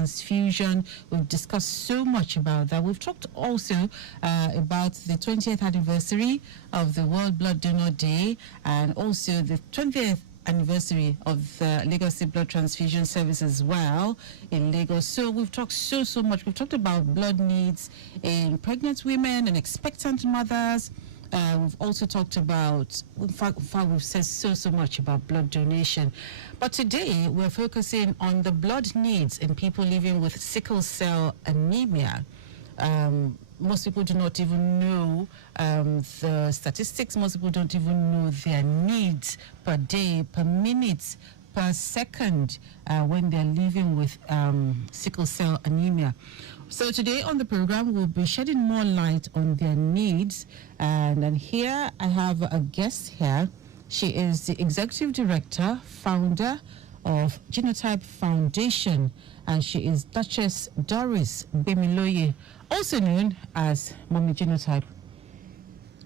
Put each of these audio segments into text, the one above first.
transfusion. We've discussed so much about that. We've talked also about the 20th anniversary of the World Blood Donor Day, and also the 20th anniversary of the Lagos State Blood Transfusion Service as well in Lagos. So we've talked so much. We've talked about blood needs in pregnant women and expectant mothers. We've also talked about, in fact, we've said so much about blood donation. But today we're focusing on the blood needs in people living with sickle cell anemia. Most people do not even know the statistics. Most people don't even know their needs per day, per minute, per second when they're living with sickle cell anemia. So today on the program, we'll be shedding more light on their needs. And here I have a guest here. She is the Executive Director, Founder of Genotype Foundation, and she is Duchess Doris Bemiloye, also known as Mommy Genotype.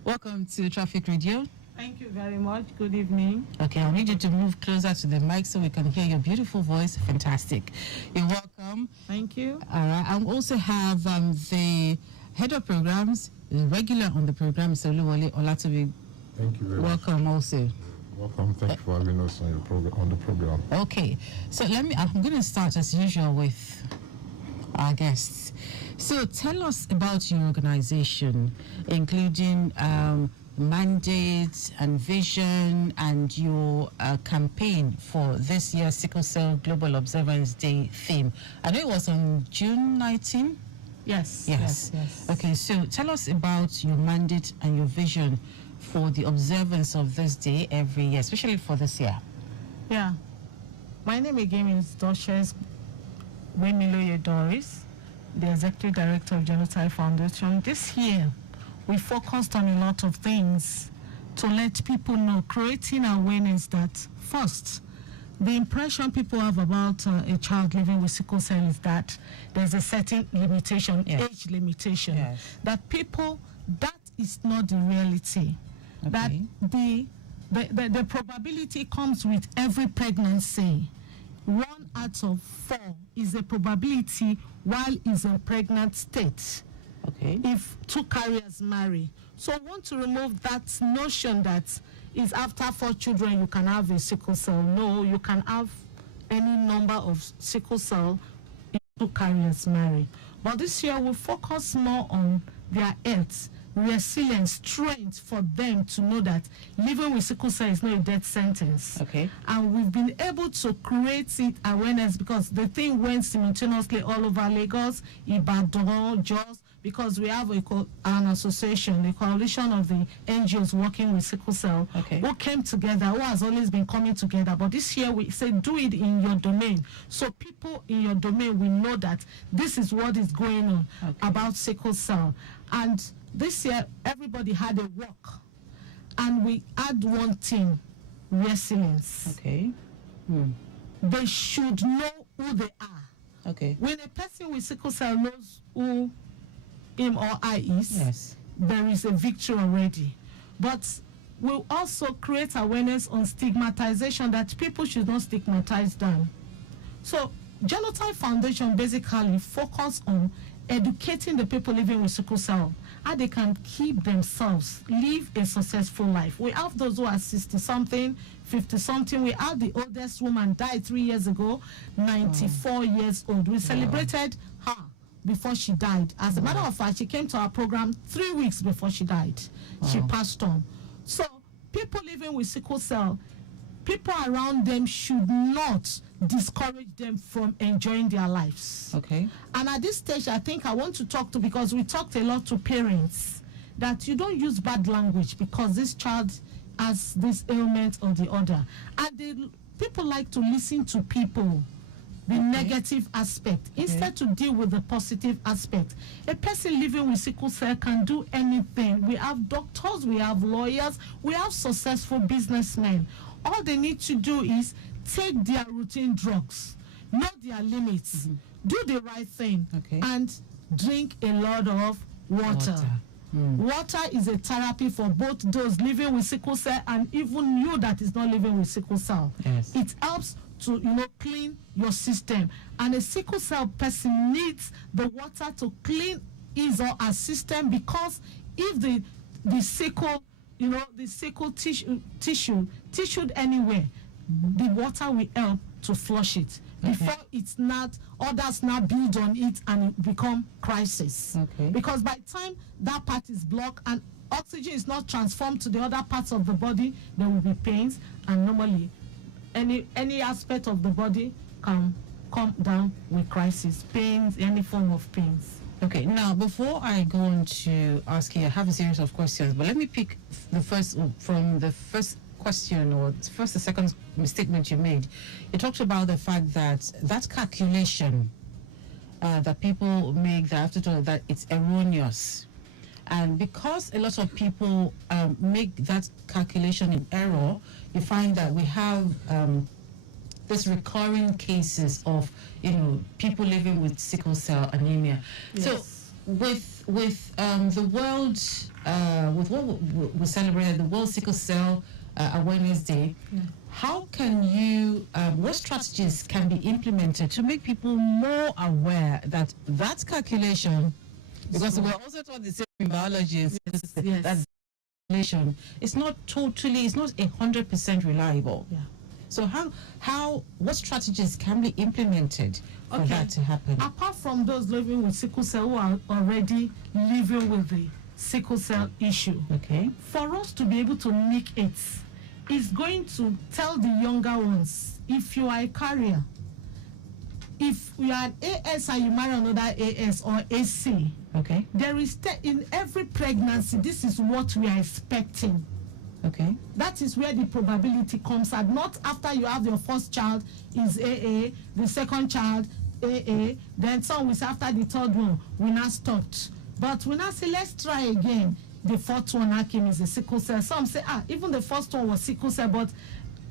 Welcome to Traffic Radio. Thank you very much. Good evening. Okay, I need you to move closer to the mic so we can hear your beautiful voice. Fantastic. You're welcome. Thank you. All right. I also have the head of programs, the regular on the program, Oluwole Olatobi. Thank you very welcome much. Also. Welcome. Thank you for having us on the program. Okay. So I'm going to start as usual with our guests. So tell us about your organization, including mandate and vision and your campaign for this year's Sickle Cell Global Observance Day theme. I know it was on June 19? Yes. Okay, so tell us about your mandate and your vision for the observance of this day every year, especially for this year. Yeah. My name again is Duchess Bemiloye Doris, the Executive Director of Genotype Foundation. This year, we focused on a lot of things to let people know, creating awareness that first, the impression people have about a child living with sickle cell is that there's a certain limitation, age limitation, that is not the reality. Okay. That the probability comes with every pregnancy. 1 out of 4 is the probability while is in pregnant state. Okay. If 2 carriers marry. So we want to remove that notion that is after 4 children you can have a sickle cell. No, you can have any number of sickle cell if 2 carriers marry. But this year we focus more on their health, resilience, strength for them to know that living with sickle cell is not a death sentence. Okay. And we've been able to create it awareness because the thing went simultaneously all over Lagos, Ibadan, Jos, because we have an association, a coalition of the NGOs working with sickle cell, who came together, who has always been coming together. But this year we said, do it in your domain. So people in your domain will know that this is what is going on about sickle cell. And this year, everybody had a walk. And we had one thing, resilience. Okay. They should know who they are. Okay. When a person with sickle cell knows who him or I is, there is a victory already. But we'll also create awareness on stigmatization, that people should not stigmatize them. So Genotype Foundation basically focus on educating the people living with sickle cell, how they can keep themselves, live a successful life. We have those who are 60-something, 50-something. We have the oldest woman died 3 years ago, 94 years old. We celebrated her before she died. As a matter of fact, she came to our program 3 weeks before she died. She passed on. So people living with sickle cell, people around them should not discourage them from enjoying their lives. Okay. And at this stage, I think I want to talk to, because we talked a lot to parents, that you don't use bad language because this child has this ailment or the other. And people like to listen to people, the negative aspect, instead to deal with the positive aspect. A person living with sickle cell can do anything. We have doctors, we have lawyers, we have successful businessmen. All they need to do is take their routine drugs, know their limits, do the right thing, and drink a lot of water. Water is a therapy for both those living with sickle cell and even you that is not living with sickle cell. Yes. It helps to, clean your system. And a sickle cell person needs the water to clean his or her system, because if the sickle, the sickle tissued anywhere, the water will help to flush it before it's not, others now build on it and it become crisis. Because by the time that part is blocked and oxygen is not transformed to the other parts of the body, there will be pains, and normally any aspect of the body can come down with crisis, pains, any form of pains. Okay, now before I go on to ask you, I have a series of questions, but let me pick the first question, or the second statement you made. You talked about the fact that calculation that people make, that it's erroneous. And because a lot of people make that calculation in error, you find that we have this recurring cases of people living with sickle cell anemia. Yes. So with the world, with what we celebrated, the World Sickle Cell Awareness Day, how can you, what strategies can be implemented to make people more aware that calculation, because we're also taught the same in biology, that calculation is not 100% reliable. Yeah. So what strategies can be implemented for that to happen? Apart from those living with sickle cell who are already living with the sickle cell issue, for us to be able to nick it, is going to tell the younger ones, if you are a carrier, if you are an AS and you marry another AS or AC, there is in every pregnancy, this is what we are expecting. That is where the probability comes at, not after you have your first child is AA, the second child AA, then some will say after the third one, we now stopped. But we now say, let's try again. The fourth one came is a sickle cell. Some say, even the first one was sickle cell, but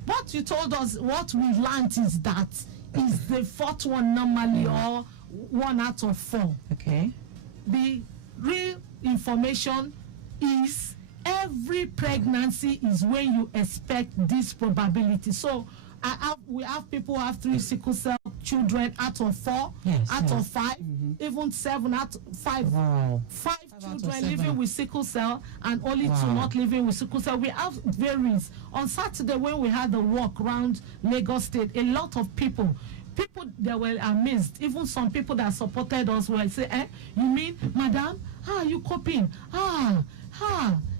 what you told us, what we learned is that is the fourth one normally, or 1 out of 4. The real information is every pregnancy is when you expect this probability. So we have people who have 3 sickle cell children out of 4, out of 5, even 7 out of 5. Wow. 5 children living with sickle cell and only 2 not living with sickle cell. We have varies. On Saturday when we had the walk around Lagos State, a lot of people that were amazed. Even some people that supported us were say, you mean, madam, how are you coping?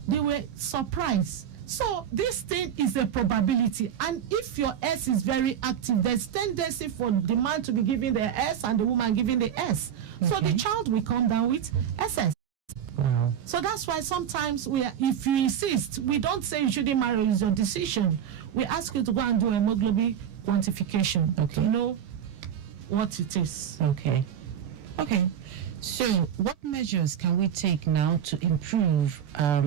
They were surprised. So this thing is a probability, and if your S is very active, there's tendency for the man to be giving the S and the woman giving the S. So the child will come down with SS. So that's why sometimes if you insist, we don't say you shouldn't marry, it's your decision. We ask you to go and do hemoglobin quantification to know what it is. Okay. So what measures can we take now to improve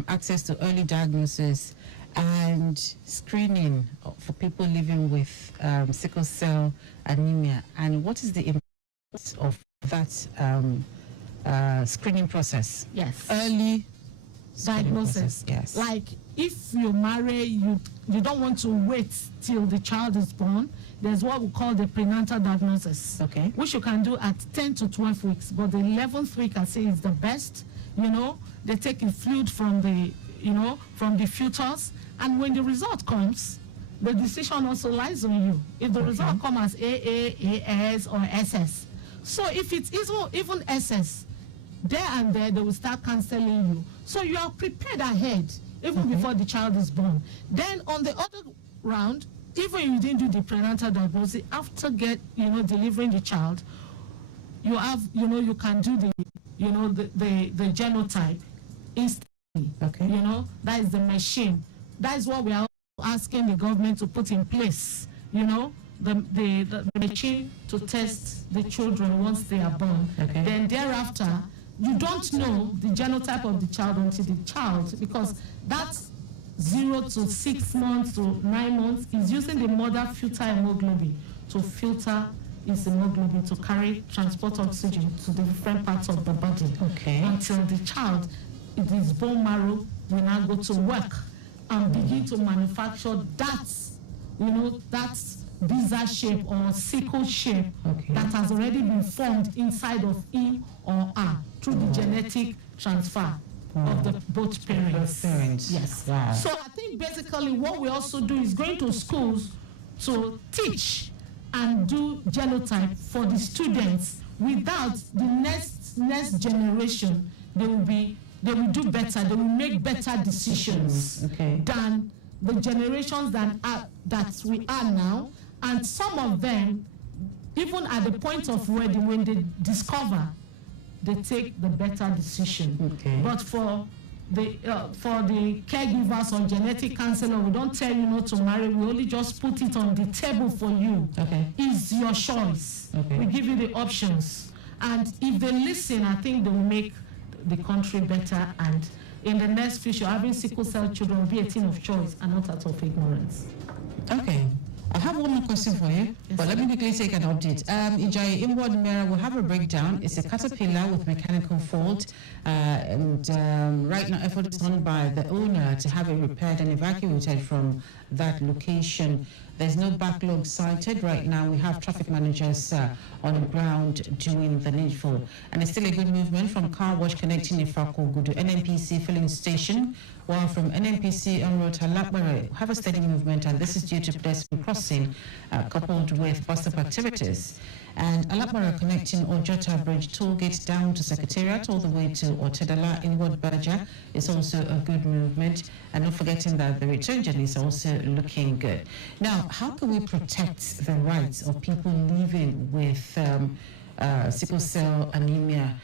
access to early diagnosis and screening for people living with sickle cell anemia? And what is the impact of that screening process? Yes. Early diagnosis. Yes. Like if you marry, you don't want to wait till the child is born. There's what we call the prenatal diagnosis, which you can do at 10 to 12 weeks. But the 11th week, I say, is the best. They take a fluid from the, from the fetus, and when the result comes, the decision also lies on you. If the result comes as AA, AS, or SS, so if it's even SS, there and there they will start counseling you. So you are prepared ahead, even before the child is born. Then on the other round, even if you didn't do the prenatal diagnosis, after delivering the child, you have, you can do the genotype instantly. That is the machine. That is what we are asking the government to put in place. The machine to test the children once they are born. Then thereafter, you don't know the genotype of the child until the child, because that's 0 to 6 months to 9 months is using the mother filter hemoglobin to filter its hemoglobin to transport oxygen to the different parts of the body. Until the child, his bone marrow will now go to work and begin to manufacture that Biza shape or sickle shape that has already been formed inside of him or her through the genetic transfer of the both parents. Yes. Wow. So I think basically what we also do is going to schools to teach and do genotype for the students. Without the next generation, they will do better. They will make better decisions than the generations that we are now. And some of them, even at the point of wedding, when they discover, they take the better decision. But for the caregivers or genetic counselor, we don't tell you not to marry. We only just put it on the table for you. It's your choice. We give you the options. And if they listen, I think they will make the country better. And in the next future, having sickle cell children will be a thing of choice and not out of ignorance. Okay. I have one more question for you, but let me quickly take an update. Ijai Inward Mera will have a breakdown. It's a caterpillar with mechanical fault, and right now effort is done by the owner to have it repaired and evacuated from that location. There's no backlog cited right now. We have traffic managers on the ground doing the needful. And it's still a good movement from car wash connecting Ifako to NNPC filling station, while from NNPC en route to Alakbare have a steady movement, and this is due to pedestrian crossing coupled with bus stop activities. And Alakbare connecting Ojota Bridge toll gate down to Secretariat all the way to Otedala in Ward Baja is also a good movement. And not forgetting that the return journey is also looking good. Now, how can we protect the rights of people living with sickle cell anemia?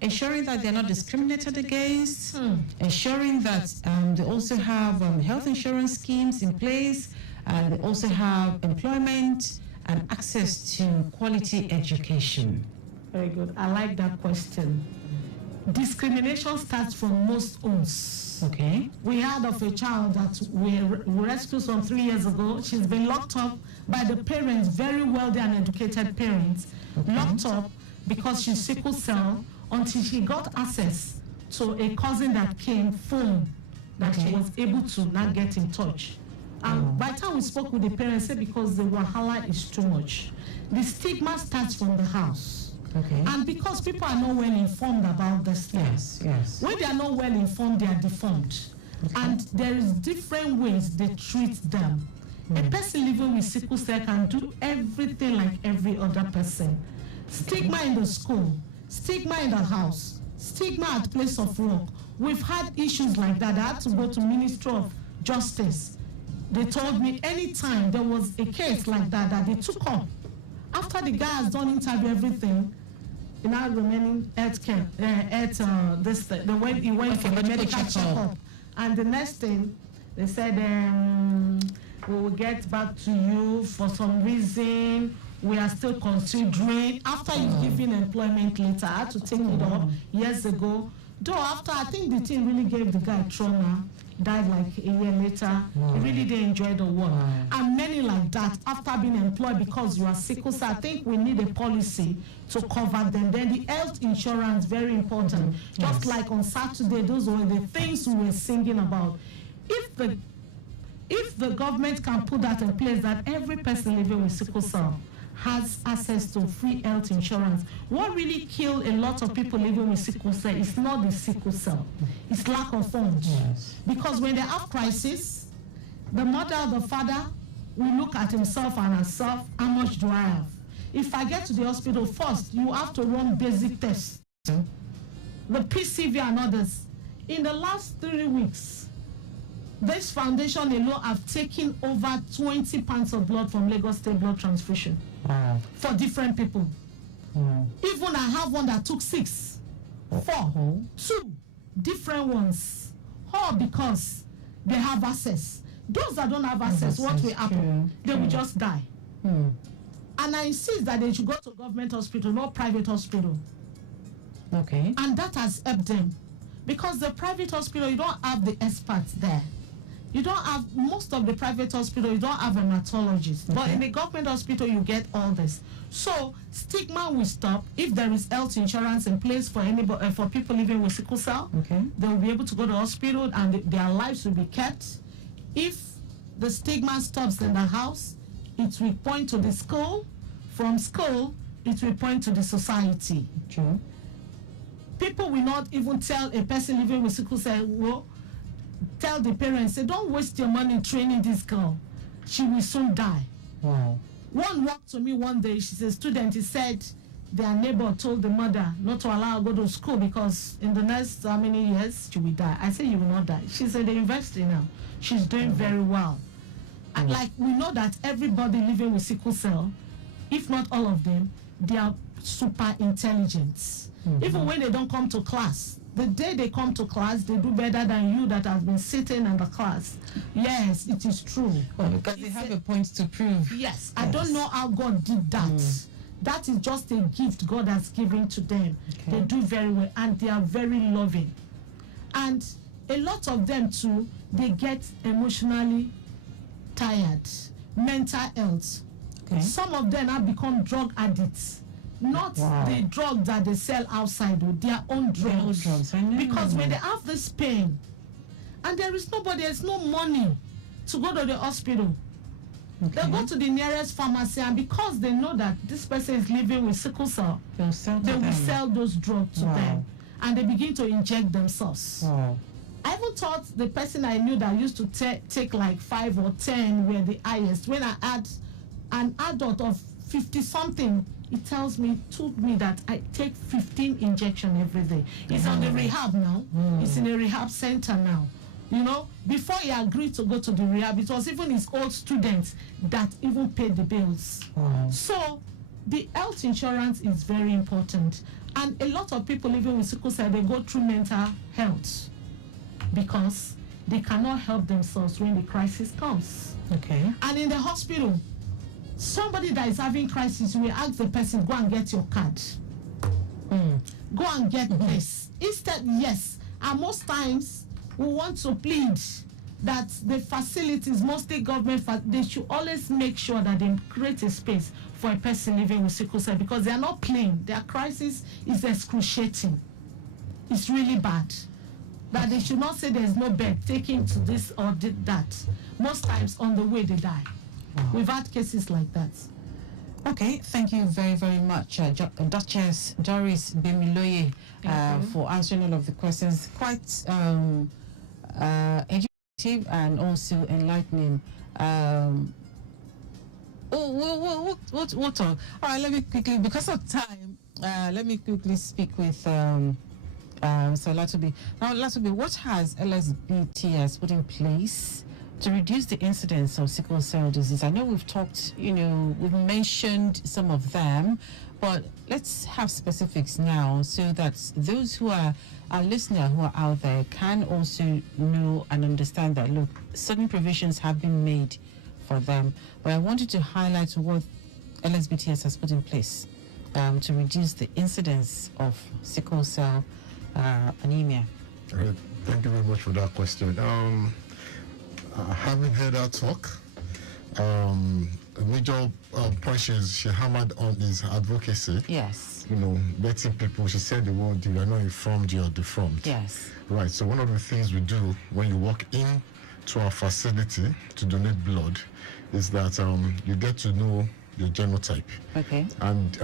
Ensuring that they're not discriminated against, ensuring that they also have health insurance schemes in place, and they also have employment and access to quality education. Very good. I like that question. Discrimination starts from most homes. Okay. We heard of a child that we rescued some 3 years ago. She's been locked up by the parents, very wealthy and educated parents, locked up because she's sickle cell, until she got access to a cousin that came phone that she was able to not get in touch. And by the time we spoke with the parents, said because the wahala is too much. The stigma starts from the house. And because people are not well informed about this thing. When they are not well informed, they are deformed. And there is different ways they treat them. A person living with sickle cell can do everything like every other person. Stigma in the school, stigma in the house, stigma at place of work. We've had issues like that. I had to go to Ministry of Justice. They told me anytime there was a case like that they took up. After the guy has done interview, everything, in our remaining healthcare, he went for the medical checkup. And the next thing, they said, we will get back to you for some reason. We are still considering. After you giving employment later, I had to take it up years ago. Though after, I think the thing really gave the guy trauma. Died like a year later. He really didn't enjoy the work. And many like that, after being employed because you are sickle cell, I think we need a policy to cover them. Then the health insurance, very important. Just like on Saturday, those were the things we were singing about. If the government can put that in place, that every person living with sickle cell has access to free health insurance. What really killed a lot of people living with sickle cell is not the sickle cell, it's lack of funds. Because when they have crisis, the mother or the father will look at himself and herself, how much do I have? If I get to the hospital first, you have to run basic tests. The PCV and others. In the last 3 weeks, this foundation alone have taken over 20 pints of blood from Lagos State Blood Transfusion for different people. Even I have one that took 6, 4, 2 different ones, all because they have access. Those that don't have access, what will happen? They will just die. And I insist that they should go to government hospital, not private hospital. And that has helped them. Because the private hospital, you don't have the experts there. You don't have, most of the private hospital, you don't have hematologists. But in the government hospital, you get all this. So stigma will stop if there is health insurance in place for anybody, for people living with sickle cell. They will be able to go to the hospital and their lives will be kept. If the stigma stops in the house, it will point to the school. From school, it will point to the society. True. People will not even tell a person living with sickle cell, well, tell the parents, say, don't waste your money training this girl. She will soon die. Wow. One walked to me one day, she's a student, he said their neighbor told the mother not to allow her to go to school because in the next how many years she will die. I said, you will not die. She's in the university now. She's doing very well. And like, we know that everybody living with sickle cell, if not all of them, they are super intelligent. Even when they don't come to class, the day they come to class, they do better than you that has been sitting in the class. Yes, it is true. Well, because they have a point to prove. Yes, I don't know how God did that. That is just a gift God has given to them. Okay. They do very well, and they are very loving. And a lot of them too, they get emotionally tired, mental health. Okay. Some of them have become drug addicts. Not the drugs that they sell outside, with their own drugs. Their own drugs. I know. Because when they have this pain, and there is nobody, there's no money to go to the hospital. Okay. They go to the nearest pharmacy, and because they know that this person is living with sickle cell, they will sell those drugs to them, and they begin to inject themselves. Wow. I even thought the person I knew that used to take like 5 or 10 were the highest. When I had an adult of 50-something, he told me that I take 15 injections every day. He's on the rehab now. He's in a rehab center now. You know, before he agreed to go to the rehab, it was even his old students that even paid the bills. So the health insurance is very important. And a lot of people living with sickle cell, they go through mental health because they cannot help themselves when the crisis comes. Okay. And in the hospital, somebody that is having crisis, we ask the person, go and get your card. Go and get this. Instead, yes, and most times we want to plead that the facilities, mostly government, they should always make sure that they create a space for a person living with sickle cell, because they are not playing. Their crisis is excruciating. It's really bad. That they should not say there's no bed, take him to this or that. Most times on the way they die. We've had cases like that. Okay, thank you very, very much, Duchess Doris Bemiloye, for answering all of the questions. Quite educative and also enlightening. What? All right, let me quickly, because of time, let me quickly speak with so Latubi. Now, Latubi, what has LSBTS put in place to reduce the incidence of sickle cell disease? I know we've talked, we've mentioned some of them, but let's have specifics now so that those who are our listeners who are out there can also know and understand that, look, certain provisions have been made for them. But I wanted to highlight what LSBTS has put in place to reduce the incidence of sickle cell anemia. All right. Thank you very much for that question. Having heard her talk, a major point she hammered on is advocacy. Yes. Letting people, she said the word, you are not informed, you are deformed. Yes. Right, so one of the things we do when you walk in to our facility to donate blood is that you get to know your genotype. Okay. And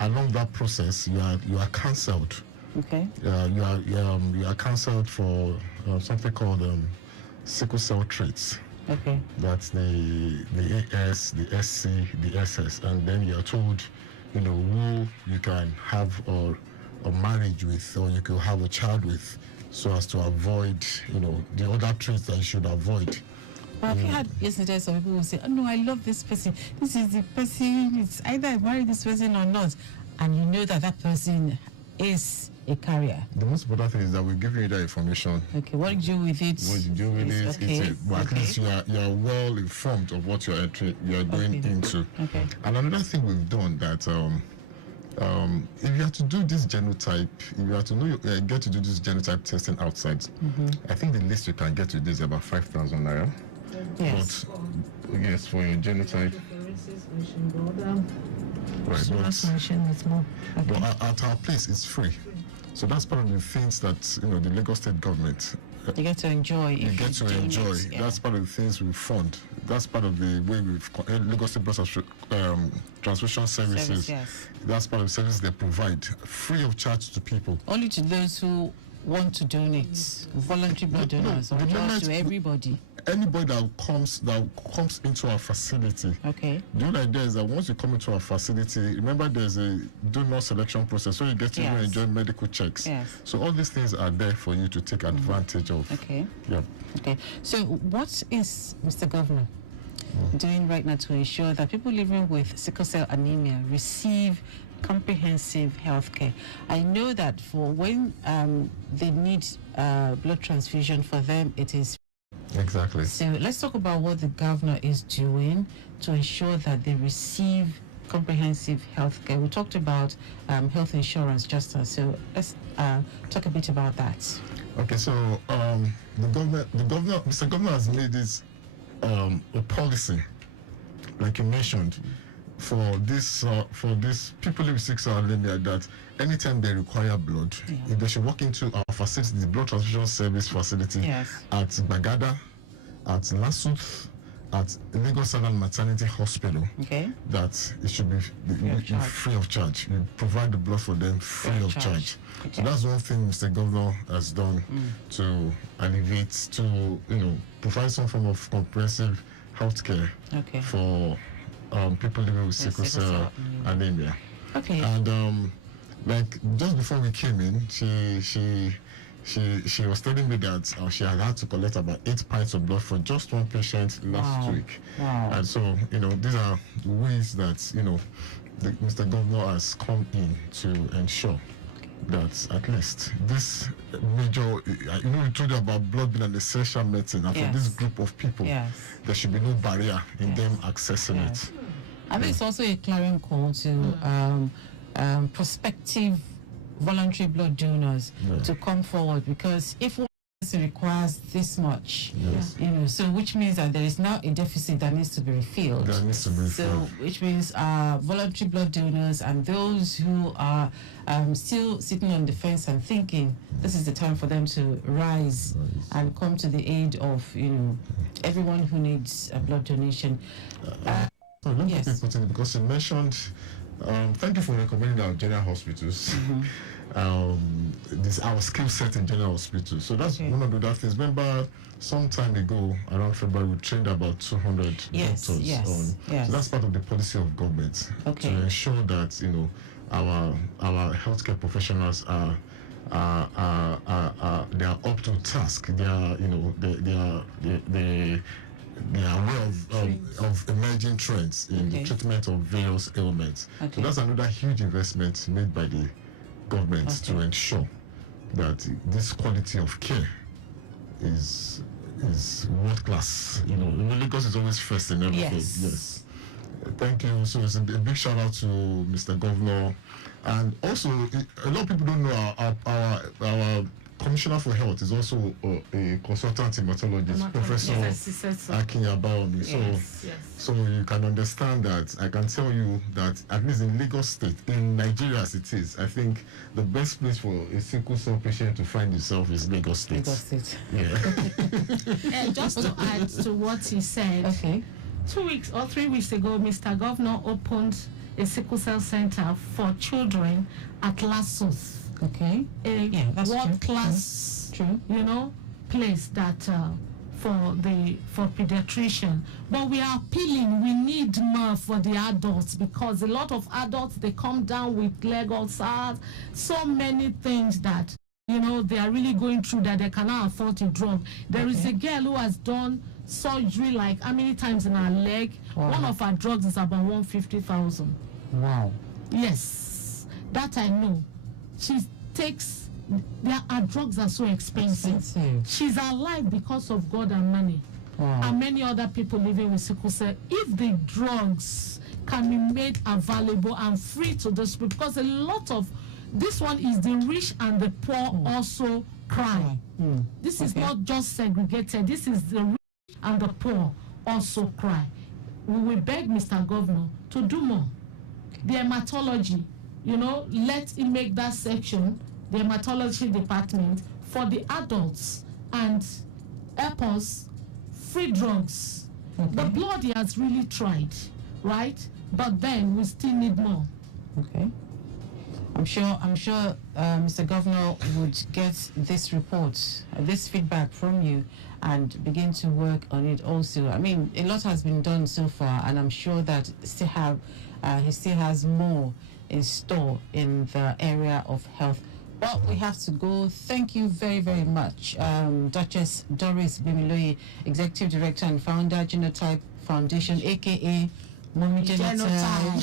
along that process, you are counseled. Okay. You are counseled for something called sickle cell traits. Okay. That's the AS, the SC, the SS, and then you are told, who you can have a marriage with, or you can have a child with, so as to avoid, the other traits that you should avoid. But have you had yesterday some people who say, oh no, I love this person. This is the person, it's either I marry this person or not. And you know that person is a carrier. The most important thing is that we're giving you that information. Okay, what you do with it? What you do with it, okay. But at least you are well informed of what you are going into. Okay. And another thing we've done that if you have to do this genotype, if you have to know get to do this genotype testing outside, I think the least you can get to this is about 5,000 naira. Yes. But yes, for your genotype. Right, but at our place it's free. So that's part of the things that the Lagos State government You get to enjoy. You get to enjoy. Yeah. That's part of the things we fund. That's part of the way we've Lagos State Blood Transfusion Services. Yes. That's part of the service they provide, free of charge to people. Only to those who want to donate, voluntary blood donors, or just to everybody. Anybody that comes into our facility. Okay. The only idea is that once you come into our facility, remember there's a donor selection process, so you get to enjoy medical checks. Yes. So all these things are there for you to take advantage of. Okay. Yeah. Okay. So what is Mr. Governor doing right now to ensure that people living with sickle cell anemia receive comprehensive health care? I know that for when they need blood transfusion, for them it is. Exactly. So let's talk about what the governor is doing to ensure that they receive comprehensive health care. We talked about health insurance just now, so let's talk a bit about that. Okay, so Mr. Governor has made this a policy, like you mentioned, for this people with sickle cell anemia, that anytime they require blood, if they should walk into our facility, the blood transfusion service facility at Bagada, at Lasuth, at Lagos Southern Maternity Hospital, that it should be free of charge. You provide the blood for them free of charge. Okay. So that's one thing Mr. Governor has done to alleviate, to provide some form of comprehensive health care for people living with sickle cell anemia. Okay. And like just before we came in, she was telling me that she had to collect about 8 pints of blood for just one patient last week. Wow. And so these are ways that Mr. Governor has come in to ensure that at least this major, we told you about blood being an essential medicine, and for this group of people, there should be no barrier in them accessing it. I think it's also a clarion call to prospective voluntary blood donors to come forward, because if one person requires this much, so which means that there is now a deficit that needs to be refilled. Which means voluntary blood donors and those who are still sitting on the fence and thinking this is the time for them to rise and come to the aid of everyone who needs a blood donation. So let me put in, because you mentioned, thank you for recommending our general hospitals. This our skill set in general hospitals. So that's one of the other things. Remember, some time ago, around February, we trained about 200 doctors. So that's part of the policy of government to ensure that our healthcare professionals are they are up to task. They are they are aware of emerging trends in the treatment of various ailments. So that's another huge investment made by the government to ensure that this quality of care is world class. Lagos is always first in everything. Yes. Thank you. So it's a big shout out to Mr. Governor, and also a lot of people don't know our Commissioner for Health is also a consultant hematologist, Professor Akinyabaomi. So you can understand that. I can tell you that at least in Lagos State, in Nigeria as it is, I think the best place for a sickle cell patient to find himself is Lagos State. And just to add to what he said, 2 weeks or 3 weeks ago, Mr. Governor opened a sickle cell center for children at Lasuth. A world-class, place that for pediatrician. But we are appealing. We need more for the adults, because a lot of adults, they come down with leg ulcers, so many things that they are really going through that they cannot afford to drug. There is a girl who has done surgery like how many times in her leg. One of her drugs is about 150,000. Wow. Yes, that I know. Our drugs are so expensive. She's alive because of God and money. And many other people living with sickle cell. If the drugs can be made available and free to those people, because a lot of this one is the rich and the poor also cry. This is not just segregated. This is the rich and the poor also cry. We will beg Mr. Governor to do more. The hematology, let him make that section, the hematology department, for the adults and help us free drugs. The blood he has really tried, right? But then we still need more. Okay. I'm sure Mr. Governor would get this report, this feedback from you, and begin to work on it also. I mean, a lot has been done so far, and I'm sure that he still has more in store in the area of health. But we have to go. Thank you very, very much, Duchess Doris Bimiloye, Executive Director and Founder, Genotype Foundation, aka Mommy Genotype.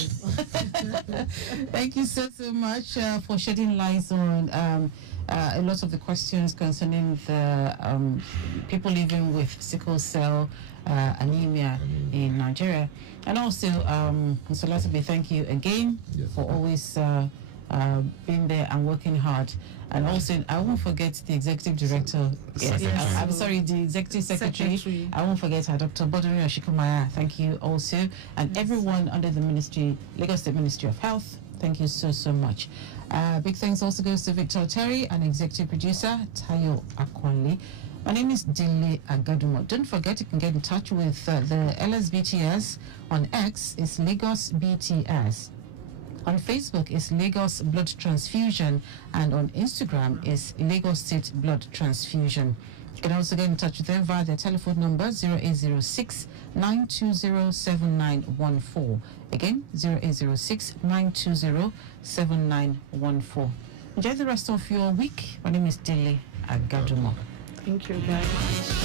Thank you so much for shedding light on a lot of the questions concerning the people living with sickle cell anemia in Nigeria. And also, Mr. Latibe, thank you again for always being there and working hard. And also, I won't forget the Executive Director. I'm sorry, the Executive Secretary. I won't forget her, Dr. Bodori Oshikumaya. Thank you also. And everyone under the Ministry, Lagos State Ministry of Health. Thank you so much. Big thanks also goes to Victor Terry and Executive Producer Tayo Akwali. My name is Dele Agadumo. Don't forget, you can get in touch with the LSBTS. On X, it's Lagos BTS. On Facebook is Lagos Blood Transfusion, and on Instagram is Lagos State Blood Transfusion. You can also get in touch with them via their telephone number 0806 920 7914. Again, 0806 920 7914. Enjoy the rest of your week. My name is Dele Agadumo. Thank you very much.